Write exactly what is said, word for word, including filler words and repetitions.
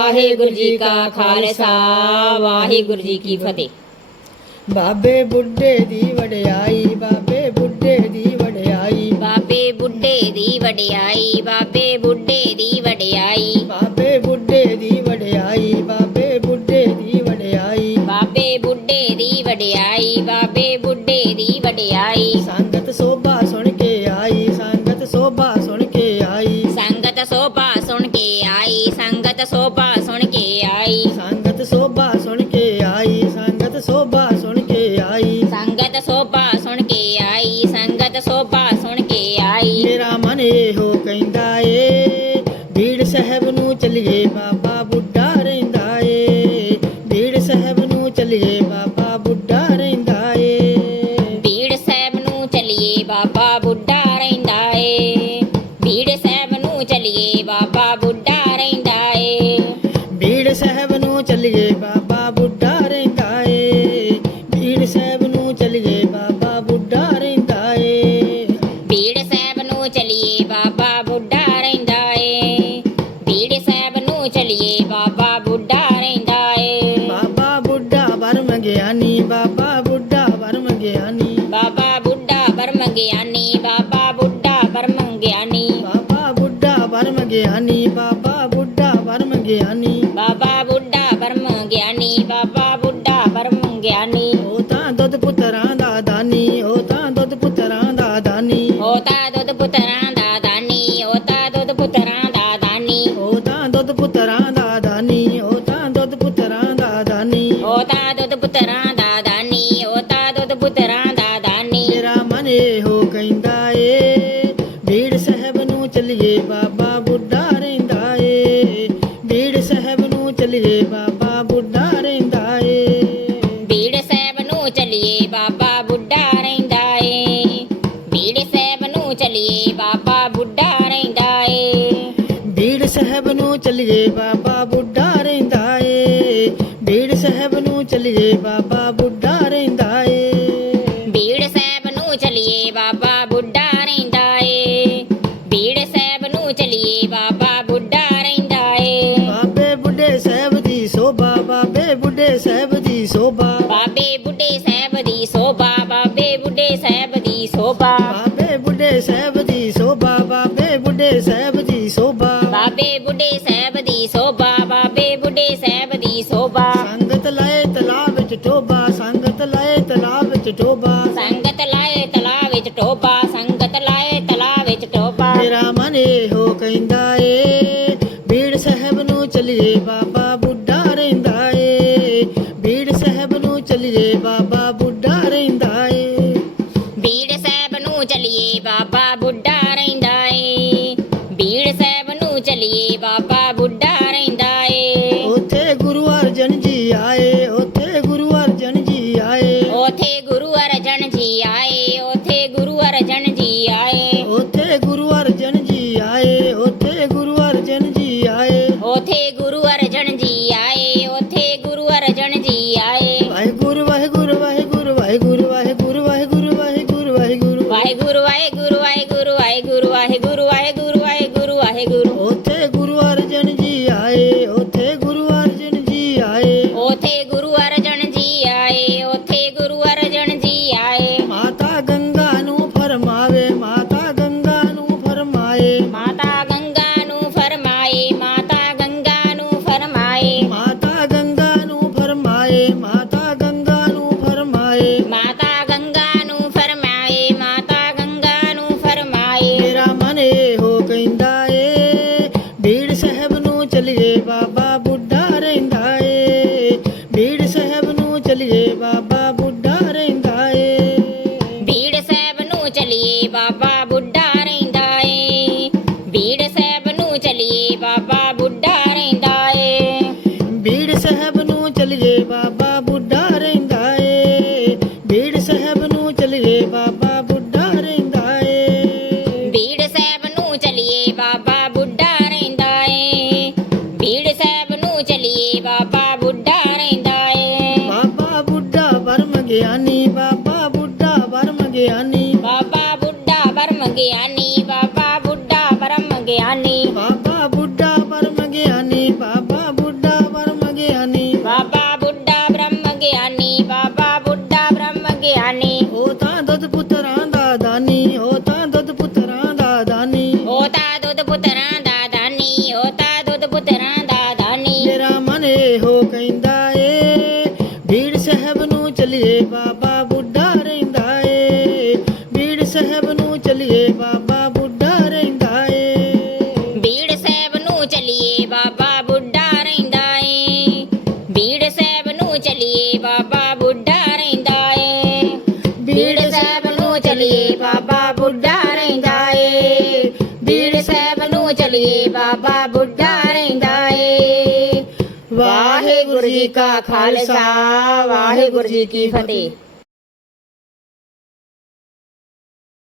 ਵਾਹਿਗੁਰੂ ਜੀ ਕਾ ਖਾਲਸਾ ਵਾਹਿਗੁਰੂ ਜੀ ਕੀ ਫਤਿਹ। ਬਾਬੇ ਬੁੱਢੇ ਦੀ ਵਡਿਆਈ, ਬਾਬੇ ਬੁੱਢੇ ਦੀ ਵਡਿਆਈ, ਬਾਬੇ ਬੁੱਢੇ ਦੀ ਵਡਿਆਈ, ਬਾਬੇ ਬੁੱਢੇ ਦੀ ਵਡਿਆਈ, ਬਾਬੇ ਬੁੱਢੇ ਦੀ ਵਡਿਆਈ, ਬਾਬੇ ਬੁੱਢੇ ਦੀ ਵਡਿਆਈ, ਬਾਬੇ ਬੁੱਢੇ ਦੀ ਵਡਿਆਈ, ਬਾਬੇ ਬੁੱਢੇ ਦੀ ਵਡਿਆਈ। ਸੰਗਤ ਸੋਭਾ ਸੁਣ ਕੇ ਆਈ, ਸੰਗਤ ਸੋਭਾ ਸੁਣ ਕੇ ਆਈ, ਸੰਗਤ ਸੋਭਾ ਸੁਣ ਕੇ ਆਈ, ਸੰਗਤ ਸੋਭਾ ਸੁਣ ਕੇ ਆਈ, ਸੰਗਤ ਸੋਭਾ ਸੁਣ ਕੇ ਆਈ, ਸੰਗਤ ਸੋਭਾ ਸੁਣ ਕੇ ਆਈ, ਸੰਗਤ ਸੋਭਾ ਸੁਣ ਕੇ ਆਈ, ਸੰਗਤ ਸੋਭਾ ਸੁਣ ਕੇ ਆਈ। ਮੇਰਾ ਮਨ ਇਹੋ ਕਹਿੰਦਾ ਏ, ਬੀੜ ਸਾਹਿਬ ਨੂੰ ਚੱਲੀਏ ਬਾਬਾ ਬੁੱਢਾ ਰਹਿੰਦਾ ਏ, ਬੀੜ ਸਾਹਿਬ ਨੂੰ ਚੱਲੀਏ ਬਾਬਾ ਬੁੱਢਾ ਰਹਿੰਦਾ ਏ, ਬੀੜ ਸਾਹਿਬ ਨੂੰ ਚੱਲੀਏ ਬਾਬਾ ਬੁੱਢਾ ਰਹਿੰਦਾ ਏ, ਬੀੜ ਸਾਹਿਬ ਨੂੰ ਚੱਲੀਏ ਬਾਬਾ ਬੁੱਢਾ ਰਹਿੰਦਾ ਏ, ਬੀੜ ਸਾਹਿਬ ਨੂੰ ਚੱਲੀਏ ਬਾਬਾ ਬੁੱਢਾ ਰਹਿੰਦਾ ਏ, ਬੀੜ ਸਾਹਿਬ ਨੂੰ ਚੱਲੀਏ ਬਾਬਾ ਬੁੱਢਾ ਰਹਿੰਦਾ ਏ, ਬੀੜ ਸਾਹਿਬ ਨੂੰ ਚੱਲੀਏ ਬਾਬਾ ਬੁੱਢਾ ਰਹਿੰਦਾ ਏ, ਬੀੜ ਸਾਹਿਬ ਨੂੰ ਚੱਲੀਏ ਬਾਬਾ ਬੁੱਢਾ ਰਹਿੰਦਾ ਏ। ਬਾਬਾ ਬੁੱਢਾ ਬਰਮ ਗਿਆਨੀ, ਬਾਬਾ ਬੁੱਢਾ ਬਰਮ ਗਿਆਨੀ, ਬਾਬਾ ਬੁੱਢਾ ਬਰਮ ਗਿਆਨੀ, ਬਾਬਾ ਬੁੱਢਾ ਬਰਮ ਗਿਆਨੀ, ਬਾਬਾ ਬੁੱਢਾ ਬਰਮ ਗਿਆਨੀ, ਬਾਬਾ ਬੁੱਢਾ ਬਰਮ ਗਿਆਨੀ, ਬਾਬਾ ਬੁੱਢਾ ਬਰਮ ਗਿਆਨੀ, ਬਾਬਾ ਬੁੱਢਾ ਬਰਮ ਗਿਆਨੀ। ਉਹ ਤਾਂ ਦੁੱਧ ਪੁੱਤਰਾਂ ਦਾ ਦਾਨੀ, ਉਹ ਤਾਂ ਦੁੱਧ ਪੁੱਤਰਾਂ ਦਾ ਦਾਨੀ, ਉਹ ਤਾਂ ਦੁੱਧ ਪੁੱਤਰਾਂ ਦਾ ਦਾਨੀ, ਉਹ ਤਾਂ ਦੁੱਧ ਪੁੱਤਰਾਂ ਦਾ ਦਾਨੀ, ਉਹ ਤਾਂ ਦੁੱਧ ਪੁੱਤਰਾਂ ਦਾ ਦਾਨੀ, ਉਹ ਤਾਂ ਦੁੱਧ ਪੁੱਤਰਾਂ ਦਾ ਦਾਨੀ, ਉਹ ਤਾਂ ਦੁੱਧ ਪੁੱਤਰਾਂ ਦਾ ਦਾਨੀ, ਉਹ ਤਾਂ ਦੁੱਧ ਪੁੱਤਰਾਂ ਦਾ ਦਾਨੀ। ਮੇਰਾ ਮਨ ਇਹੋ ਕਹਿੰਦਾ ਏ, ਬੀੜ ਸਾਹਿਬ ਨੂੰ ਚੱਲੀਏ ਬਾਬਾ ਬੁੱਢਾ ਰਹਿੰਦਾ ਏ, ਬੀੜ ਸਾਹਿਬ ਨੂੰ ਚੱਲੀਏ ਬਾਬਾ ਬੁੱਢਾ ਰਹਿੰਦਾ ਏ, ਬੀੜ ਸਾਹਿਬ ਨੂੰ ਚੱਲੀਏ ਬਾਬਾ ਬੁੱਢਾ ਰਹਿੰਦਾ ਏ, ਬੀੜ ਸਾਹਿਬ ਨੂੰ ਚੱਲੀਏ ਬਾਬਾ ਬੁੱਢਾ ਰਹਿੰਦਾ ਏ, ਬੀੜ ਸਾਹਿਬ ਨੂੰ ਚੱਲੀਏ ਬਾਬਾ ਬੁੱਢਾ ਰਹਿੰਦਾ ਏ, ਬੀੜ ਸਾਹਿਬ ਨੂੰ ਚੱਲੀਏ ਬਾਬਾ ਬੁੱਢਾ ਰਹਿੰਦਾ ਏ, ਬੀੜ ਸਾਹਿਬ ਨੂੰ ਚੱਲੀਏ ਬਾਬਾ ਬੁੱਢਾ ਰਹਿੰਦਾ ਏ, ਬੀੜ ਸਾਹਿਬ ਨੂੰ ਚੱਲੀਏ ਬਾਬਾ ਬੁੱਢਾ ਰਹਿੰਦਾ ਏ। ਬਾਬੇ ਬੁੱਢੇ ਸਾਹਿਬ ਦੀ ਸੋਭਾ, ਬਾਬੇ ਬੁੱਢੇ ਸਾਹਿਬ ਦੀ ਸੋਭਾ, ਬਾਬੇ ਬੁੱਢੇ ਸਾਹਿਬ ਦੀ ਸੋਭਾ, ਬਾਬੇ ਬੁੱਢੇ ਸਾਹਿਬ ਦੀ ਸੋਭਾ, ਬਾਬੇ ਬੁੱਢੇ ਸਾਹਿਬ ਦੀ ਸੋਭਾ, ਬਾਬੇ ਬੁੱਢੇ ਸਾਹਿਬ ਦੀ ਸੋਭਾ, ਬਾਬੇ ਬੁੱਢੇ ਸਾਹਿਬ ਦੀ ਸੋਭਾ, ਬਾਬੇ ਬੁੱਢੇ ਸਾਹਿਬ ਦੀ ਸੋਭਾ। ਸੰਗਤ ਲਾਏ ਤਲਾਬ ਵਿੱਚ ਟੋਬਾ, ਸੰਗਤ ਲਾਏ ਤਲਾਬ ਵਿੱਚ ਟੋਬਾ, ਸੰਗਤ ਲਾਏ ਤਲਾਅ ਵਿੱਚ ਟੋਬਾ, ਸੰਗਤ ਲਾਏ ਤਲਾਅ ਵਿੱਚ ਟੋਬਾ। ਮੇਰਾ ਮਨ ਇਹੋ ਕਹਿੰਦਾ ਏ, ਬੀੜ ਸਾਹਿਬ ਨੂੰ ਚੱਲੀਏ ਬਾਬਾ ਬੁੱਢਾ ਰਹਿੰਦਾ ਏ, ਬੀੜ ਸਾਹਿਬ ਨੂੰ ਚੱਲੀਏ ਬਾਬਾ ਬੁੱਢਾ ਰਹਿੰਦਾ ਏ, ਬੀੜ ਸਾਹਿਬ ਨੂੰ ਚੱਲੀਏ ਬਾਬਾ ਬੁੱਢਾ ਰਹਿੰਦਾ ਏ, ਬੀੜ ਸਾਹਿਬ ਨੂੰ ਚੱਲੀਏ ਬਾਬਾ ਬੁੱਢਾ ਰਹਿੰਦਾ ਏ। ਉੱਥੇ ਗੁਰੂ ਅਰਜਨ ਜੀ ਆਏ, ਉੱਥੇ ਗੁਰੂ ਅਰਜਨ ਜੀ ਆਏ, ਉਥੇ ਗੁਰੂ ਅਰਜਨ ਜੀ ਆਏ, ਉਥੇ ਗੁਰੂ ਅਰਜਨ ਜੀ ਆਏ, ਉੱਥੇ ਗੁਰੂ ਅਰਜਨ ਜੀ ਆਏ, ਉੱਥੇ ਗੁਰੂ ਅਰਜਨ ਜੀ ਆਏ, ਉਥੇ ਗੁਰੂ ਅਰਜਨ ਜੀ ਆਏ, ਉਥੇ ਗੁਰੂ ਅਰਜਨ ਜੀ ਆਏ। ਵਾਹਿਗੁਰੂ ਵਾਹਿਗੁਰੂ ਵਾਹਿਗੁਰੂ ਵਾਹਿਗੁਰੂ ਵਾਹਿਗੁਰੂ ਵਾਹਿਗੁਰੂ ਵਾਹਿਗੁਰੂ ਵਾਹਿਗੁਰੂ, ਵਾਹਿਗੁਰੂ ਵਾਹਿਗੁਰੂ ਵਾਹਿਗੁਰੂ ਵਾਹਿਗੁਰੂ ਵਾਹਿਗੁਰੂ ਵਾਹਿਗੁਰੂ ਵਾਹਿਗੁਰੂ ਵਾਹਿਗੁਰੂ। ਉੱਥੇ ਗੁਰੂ ਅਰਜਨ ਜੀ ਆਏ, ਉੱਥੇ ਗੁਰੂ ਅਰਜਨ ਜੀ ਆਏ, ਉਥੇ ਗੁਰੂ ਅਰਜਨ ਜੀ ਆਏ, ਉਥੇ ਗੁਰੂ ਅਰਜਨ ਜੀ ਆਏ। ਮਾਤਾ ਗੰਗਾ ਨੂੰ ਫਰਮਾਵੇ, ਮਾਤਾ ਗੰਗਾ ਨੂੰ ਫਰਮਾਏ, ਮਾਤਾ ਗੰਗਾ ਨੂੰ ਫਰਮਾਏ, ਮਾਤਾ ਗੰਗਾ ਨੂੰ ਫਰਮਾਏ, ਮਾਤਾ ਗੰਗਾ ਨੂੰ ਫਰਮਾਏ, ਮਾਤਾ ਗੰਗਾ ਨੂੰ ਫਰਮਾਏ, ਮਾਤਾ ਗੰਗਾ ਨੂੰ ਫਰਮਾਏ, ਮਾਤਾ ਗੰਗਾ ਨੂੰ ਫਰਮਾਏ। ਮੇਰਾ ਮਨ ਇਹੋ ਕਹਿੰਦਾ ਏ, ਬੀੜ ਸਾਹਿਬ ਨੂੰ ਚੱਲੀਏ ਬਾਬਾ ਬੁੱਢਾ ਰਹਿੰਦਾ ਏ, ਬੀੜ ਸਾਹਿਬ ਨੂੰ ਚੱਲੀਏ ਬਾਬਾ ਬੁੱਢਾ ਰਹਿੰਦਾ ਏ, ਬੀੜ ਸਾਹਿਬ ਨੂੰ ਚੱਲੀਏ ਬਾਬਾ ਬੁੱਢਾ ਰਹਿੰਦਾ ਏ, ਬੀੜ ਸਾਹਿਬ ਨੂੰ ਚੱਲੀਏ ਬਾਬਾ ਬੁੱਢਾ ਰਹਿੰਦਾ ਏ, ਬੀੜ ਸਾਹਿਬ ਨੂੰ ਚੱਲੀਏ ਬਾਬਾ ਬੁੱਢਾ ਰਹਿੰਦਾ ਏ, ਬੀੜ ਸਾਹਿਬ ਨੂੰ ਚੱਲੀਏ ਬਾਬਾ ਬੁੱਢਾ ਰਹਿੰਦਾ ਏ, ਬੀੜ ਸਾਹਿਬ ਨੂੰ ਚੱਲੀਏ ਬਾਬਾ ਬੁੱਢਾ ਰਹਿੰਦਾ ਏ, ਬੀੜ ਸਾਹਿਬ ਨੂੰ ਚੱਲੀਏ ਬਾਬਾ ਬੁੱਢਾ ਰਹਿੰਦਾ ਏ। ਬਾਬਾ ਬੁੱਢਾ ਬਰਮ ਗਿਆਨੀ, ਬਾਬਾ ਬੁੱਢਾ ਬਰਮ ਗਿਆਨੀ, ਬਾਬਾ ਬੁੱਢਾ ਬਰਮ ਗਿਆਨੀ, ਬਾਬਾ ਬੁੱਢਾ ਬਰਮ ਗਿਆਨੀ, ਬਾਬਾ ਬੁੱਢਾ ਬਰਮ ਗਿਆਨੀ, ਬਾਬਾ ਬੁੱਢਾ ਚਲੀਏ ਬਾਬਾ ਬੁੱਢਾ ਰਹਿੰਦਾ ਏ। ਵਾਹਿਗੁਰੂ ਜੀ ਕਾ ਖਾਲਸਾ ਵਾਹਿਗੁਰੂ ਜੀ ਕੀ ਫਤਿਹ।